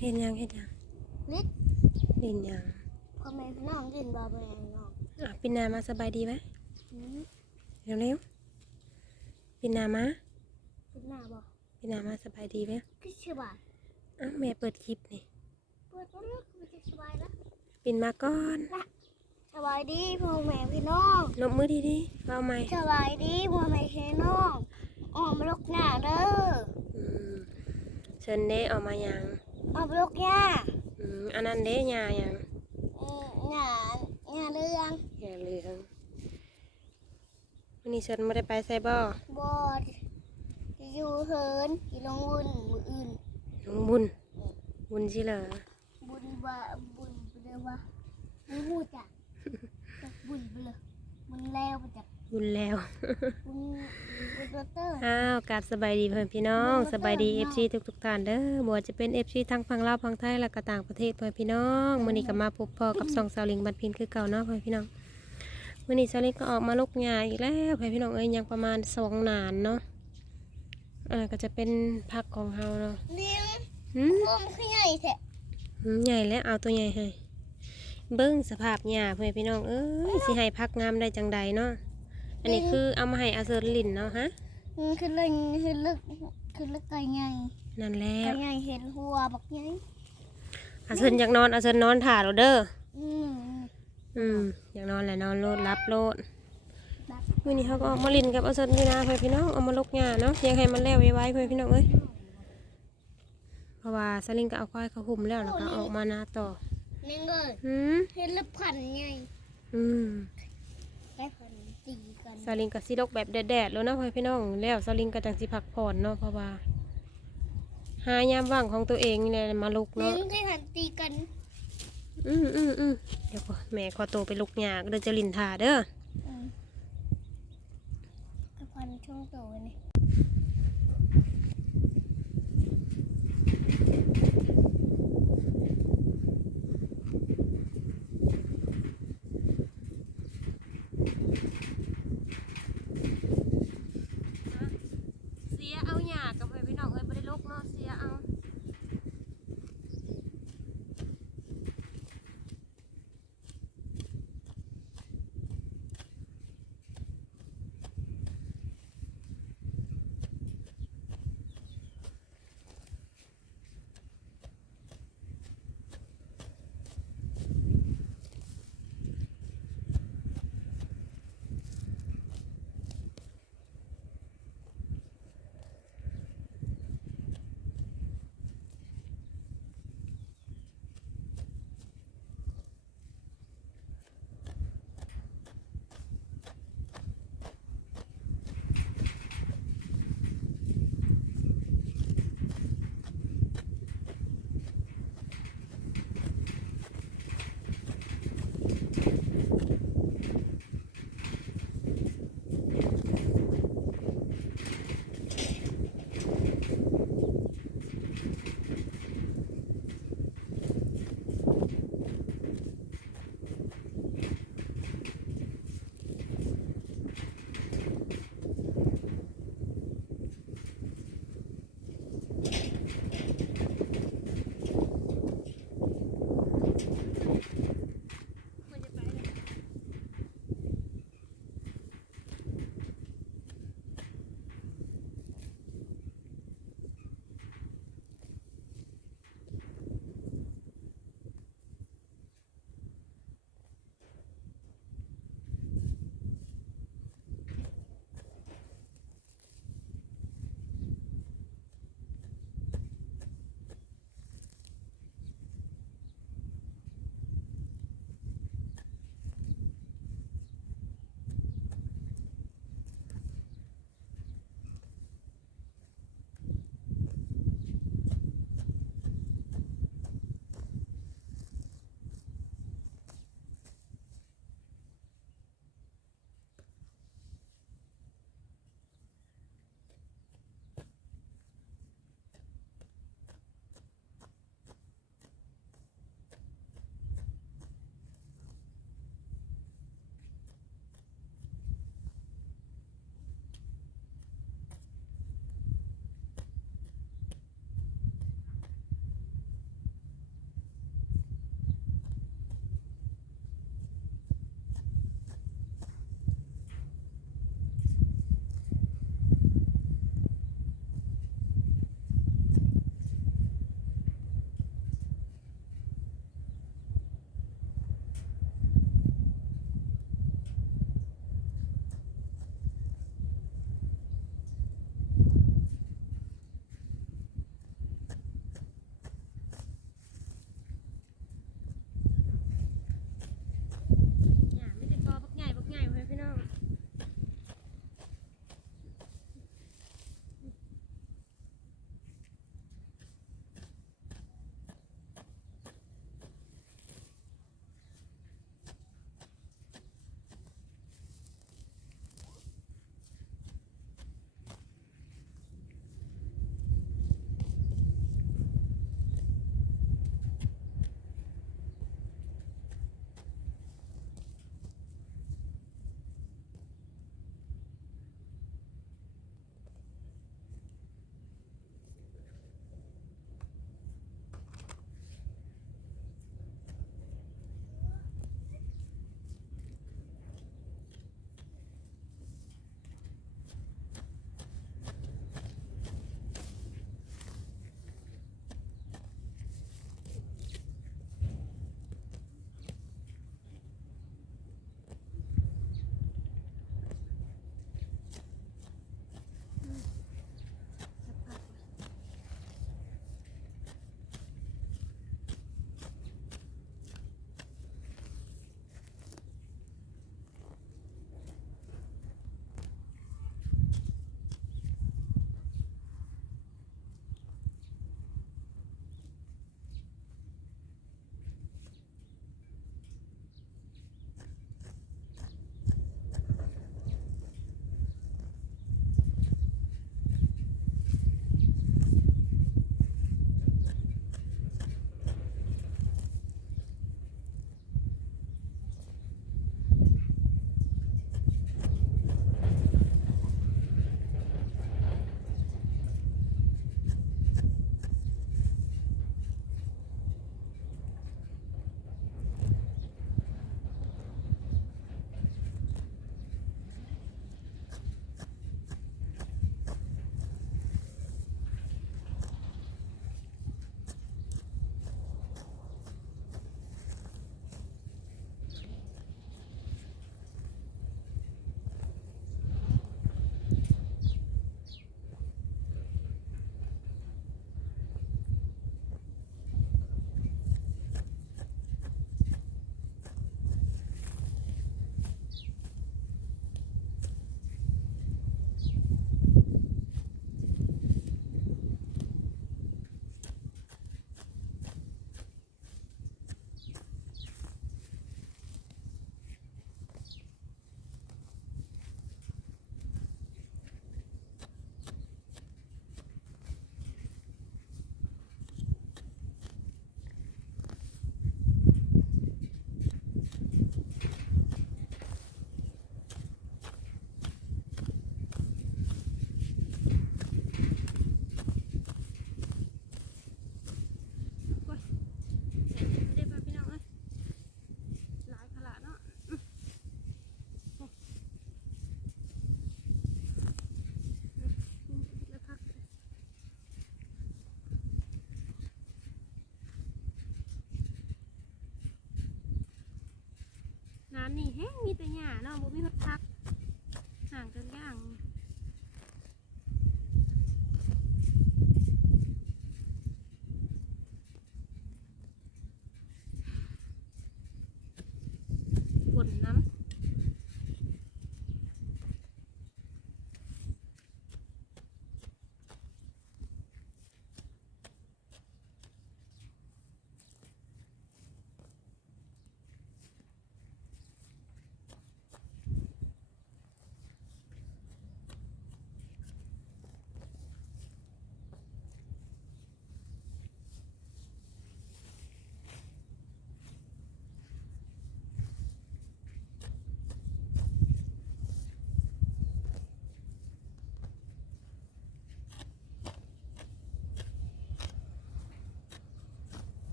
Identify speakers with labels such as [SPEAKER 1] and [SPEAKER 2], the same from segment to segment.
[SPEAKER 1] เห็นยังเห็นยัง
[SPEAKER 2] ลิด
[SPEAKER 1] เห็นยัง
[SPEAKER 2] พ่อแม่พี่น้องกินบ่แม่น้อง
[SPEAKER 1] อะปินนามาสบายดีไหม
[SPEAKER 2] อืม
[SPEAKER 1] เร็วเร็วๆปินนามา
[SPEAKER 2] กินหน้าบ่
[SPEAKER 1] ปินนามาสบายดีไหม
[SPEAKER 2] คือสบาย
[SPEAKER 1] อ้าวแม่เปิดคลิปนี่
[SPEAKER 2] เปิดบ่เลิกมันจะสบายแล้ว
[SPEAKER 1] ปินมาก่อน
[SPEAKER 2] สบายดีพ่อแม่พี่น้อง
[SPEAKER 1] นบมือดีดีๆเอาไหม
[SPEAKER 2] สบายดีพ่อแม่พี่น้องออกมาลกหน้าเด้อ
[SPEAKER 1] อืมเชิญเด้ออกมายัง
[SPEAKER 2] ออกมาลกหญ้า
[SPEAKER 1] อืมอันนั้นเด้ยายัง
[SPEAKER 2] อืมหน้าหน้าเรื่อง
[SPEAKER 1] ยาเหลืองวันนี้เชิญไม่ได้ไปไซบ่
[SPEAKER 2] บอดอยู่เหินอยู่ลงวุ่นมืออื่น
[SPEAKER 1] น้องบุญ บุญสิเหรอ
[SPEAKER 2] บุญว่าบุญไปเลยว่าไม่พูดจ้ะจักบุญไปเลยบุญแล้วไปจ้ะ
[SPEAKER 1] บุญแล้ว
[SPEAKER 2] บุญบุญโรเตอร์
[SPEAKER 1] อ้าวกราบสบายดีเพื่อนพี่น้องสบายดีเอฟซีทุกทุกๆท่านเด้อบัวาจะเป็นเอฟซีทั้งฝั่งลาวฝั่งไทยและก็ต่างประเทศเพื่อนพี่น้องมื้อนี้ก็มาพบพ่อกับสองสาวลิงบันพินคือเก่าเนาะเพื่อนพี่น้องมื้อนี้สาวลิงก็ออกมาลกหญ้าอีกแล้วเพื่อนพี่น้องเอ้ยยังประมาณสองนานเนาะอ่าก็จะเป็นผักของเฮาเนาะ
[SPEAKER 2] เลี้ยง
[SPEAKER 1] หืม
[SPEAKER 2] โคมขึ้นใหญ่แท้
[SPEAKER 1] หืมใหญ่แล้วเอาตัวใหญ่ให้เบิ้งสภาพหญ้าเพื่อนพี่น้องเอ้ยสิให้พักงามได้จังใดเนาะอันนี้คือเอามาให้อาเซอร์ลินเนาะฮะ
[SPEAKER 2] อืมคือเลึกคือลึกคือลึกไก่ใหญ่
[SPEAKER 1] นั่นแหละ
[SPEAKER 2] ไก่ใหญ่เห็นหัวบักใหญ่
[SPEAKER 1] อาเซอร์อยากนอนอาเซอร์นอนถ่าเราเด้อ
[SPEAKER 2] อืม
[SPEAKER 1] อืมอยากนอนแหละนอนโลดรับโลด
[SPEAKER 2] แบบ
[SPEAKER 1] วันนี้เขาก็ออกมาลินกับอาเซอร์อยู่นะเพื่อนพี่น้องเอามาลกหญ้าเนาะยังให้มันแล้วไว้ๆเพื่อนพี่น้องเอ้ยเพราะว่าสลิงก็เอาควายเขาหุ่มแล้วแล้วก็ออกมานาต่อ
[SPEAKER 2] นี่เงย
[SPEAKER 1] อืม
[SPEAKER 2] เห็นลึกพันใหญ่
[SPEAKER 1] อืม
[SPEAKER 2] ไก่พัน ตีกัน
[SPEAKER 1] สลิงก็สิลกแบบแดดๆแล้วเนาะเพื่อนพี่น้องแล้วสลิงก็จังสิพักผ่อนเนาะเพราะว่า หายามว่างของตัวเองนี่แหละมาลุก
[SPEAKER 2] เลี้ย
[SPEAKER 1] เนาะ
[SPEAKER 2] งไก่พันตีกัน
[SPEAKER 1] อืมอืมอืมเดี๋ยวก่อนแม่ขอตัวไปลุกหญ้าเด้อจะลินถ่าเด้อ
[SPEAKER 2] อืมไก่พันช่วงโตนี่
[SPEAKER 1] นนี่แห้งมีแต่หญ้าเนาะบ่มีรถพักห่างกันย่างฝนน้ำ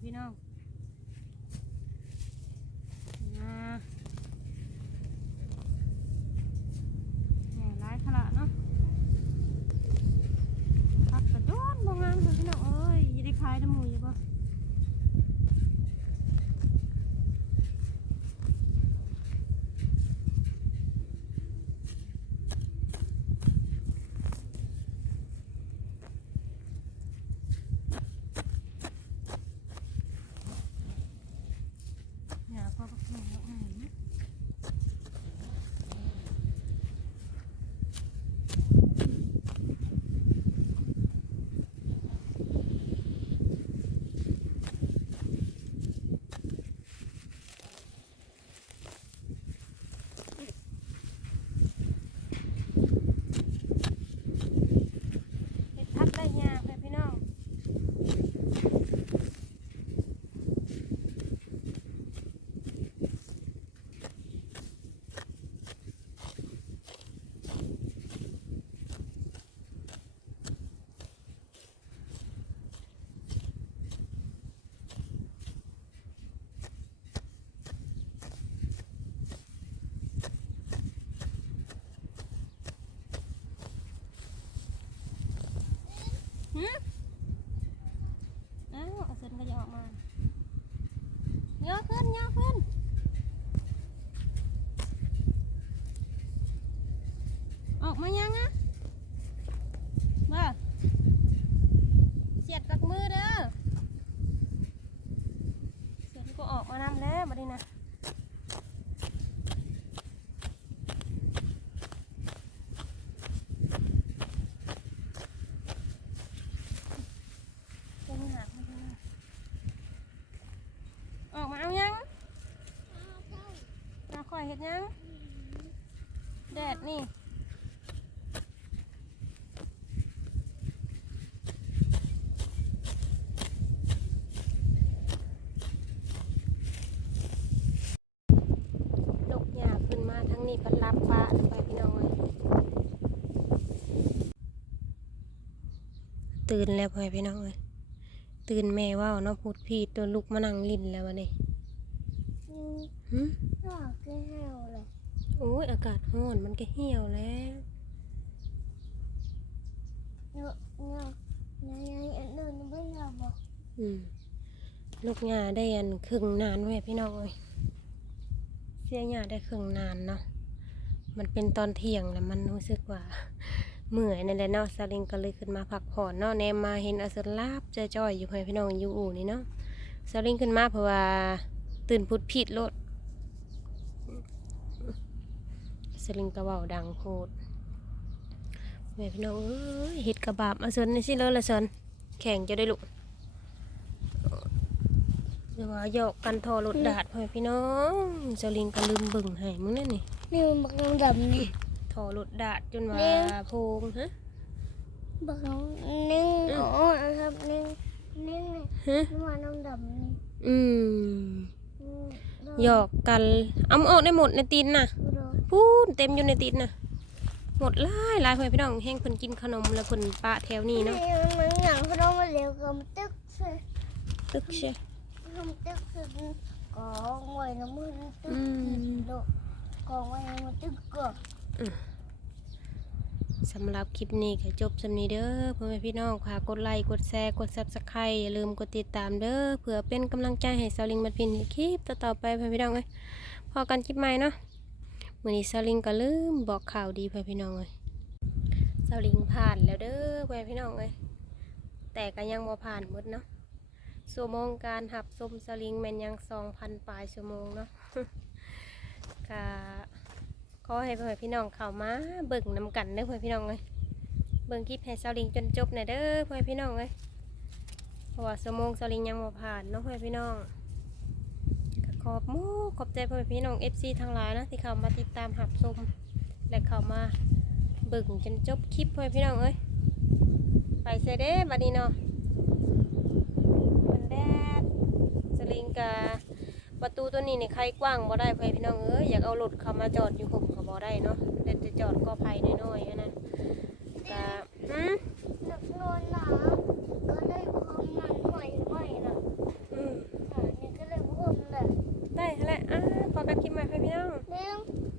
[SPEAKER 1] ไป พี่น้องมาแหน่ร้ายขนาดเนาะพักกระโดดบ่งามเลยพี่น้องเอ้ยอยังได้ขายน้ำหมูอยู่ปะอย่าพอพักหนึ่งแล้วอืมเฮ็ดพักได้ยากเลยพี่น้อง หืมอ้าวเอาเส้นก็จะออกมาย่อขึ้นย่อขึ้น ออกมายังอะมาเสียดกับมือเด้อ เสียด ก็ออกมานำแล้วมาดินะเป็นหักม่เป็นไรออกมาเอายังมาคอยเห็ดยังแดดนี่กหยาขึ้นมาทั้งนี้เป็นรับปลาไปพี่น้องเลย ตื่นแล้วพ่อพี่น้องเลยตื่นแม่ว่าวเนาะพูดพีดตัวลูกมานั่งลิ้นแล้ววันนี้
[SPEAKER 2] อืม
[SPEAKER 1] หึ
[SPEAKER 2] นอกก็แห้วเลย
[SPEAKER 1] โอ้ยอากาศร้อนมันก็เหี่ยวแล้ว
[SPEAKER 2] เนาะเนาะยังยังอันนั้นไม่ยอมบอก
[SPEAKER 1] อืมลูกหญ้าได้อันครึ่งนานไว้พี่น้องเอ้ยเสียหญ้าได้ครึ่งนานเนาะมันเป็นตอนเที่ยงแล้วมันรู้สึกว่า เมื่อยนั่นแหละเนาะซาลิงก็เลยขึ้นมาพักผ่อนเนาะแนมมาเห็นอาสนลาบจะจ้อยอยู่ให้พี่น้องอยู่อู่นี่เนาะซาลิงขึ้นมาเพราะว่าตื่นพุดผิดโลดซาลิงก็เว้าดังโพดแม่พี่น้องเอ้ยเห็ดกระบาบอาสนนี่สิเลยละสนแข่งจะได้ลูกเดี๋ยวว่าหยอกกันทอรถดาดพ่อพี่น้องเจาลิงก็ลืมบิ่งให้มึงนั่นนี่
[SPEAKER 2] นี่มันบักน้องดำนี่
[SPEAKER 1] ทอรถดาดจนว่า
[SPEAKER 2] เนี่ย
[SPEAKER 1] โพงฮะ
[SPEAKER 2] บักน้องนิ่งอ๋อครับนิ่งนิ่งนี่
[SPEAKER 1] ฮะ
[SPEAKER 2] นี่ว่าน้องดำนี่
[SPEAKER 1] อืม
[SPEAKER 2] อืม
[SPEAKER 1] หยอกกันเอามาออกได้หมดในตีนน่ะ
[SPEAKER 2] ดูดู
[SPEAKER 1] พูนเต็มอยู่ในตีนน่ะหมดหลายหลายพ่อพี่น้องแห้งเพิ่นกินขนมแล้วเพิ่นปะแถวนี้เนาะ
[SPEAKER 2] นี่มันหนังเขาต้องมาเลี้ยวกับตึกเสือ
[SPEAKER 1] ตึกเชีย
[SPEAKER 2] ทำตึกเสือกองไว้น้ำมือตึกกินโลกกองไว้น้ำมือตึกก็
[SPEAKER 1] สำหรับคลิปนี้ก็จบสำนี้เด้อพ่อแม่พี่น้องฝากกดไลค์กดแชร์กด Subscribe อย่าลืมกดติดตามเด้อเพื่อเป็นกำลังใจให้สาวลิงบัดพินคลิปต่อๆไปพ่อพี่น้องเอ้ยพอกันคลิปใหม่เนาะมือนี้สาวลิงก็ลืมบอกข่าวดีพ่อพี่น้องเอ้ยสาวลิงผ่านแล้วเด้อพ่อแม่พี่น้องเอ้ยแต่ก็ยังบ่ผ่านหมดเนาะชั่วโมงการหับชมสาลิงแมนยัง2,000ปลายชั่วโมงเนาะก็ข อให้พ่อพี่น้องเข้ามาเบิ่งนำกันเด้อพ่อพี่น้องเอ้ยเบิ่งคลิปให้เซาลิงจนจบหน่อยเด้อพ่อพี่น้องเอ้ยเพราะว่าสมองเซาลิงยังบ่ผ่านเนาะพ่อพี่น้องก็ขอบมูขอบใจพ่อพี่น้อง FC ทั้งหลายนะที่เข้ามาติดตามหับชมและเข้ามาเบิ่งจนจบคลิปพ่อพี่น้องเอ้ยไปเสเด้บัดนี้เนาะมันแดดสลิงกา ประตูตัวนี้นี่ใครกว้างบ่ได้ไปพี่น้องเอออยากเอารถเข้ามาจอดอยู่ผมเขาบ่ได้เนาะแต่จะจอดก็ภัยน้อยๆนะ
[SPEAKER 2] แะ
[SPEAKER 1] หืม
[SPEAKER 2] หนักน
[SPEAKER 1] อ
[SPEAKER 2] นหนาก็ได้ความันใหม่ใหม่นะ
[SPEAKER 1] อืมอ่านี่
[SPEAKER 2] ก็เลยพ่นเลย
[SPEAKER 1] ได้แหละอะพอกันคลิปใหม่ค่ะพี่น้อ
[SPEAKER 2] ง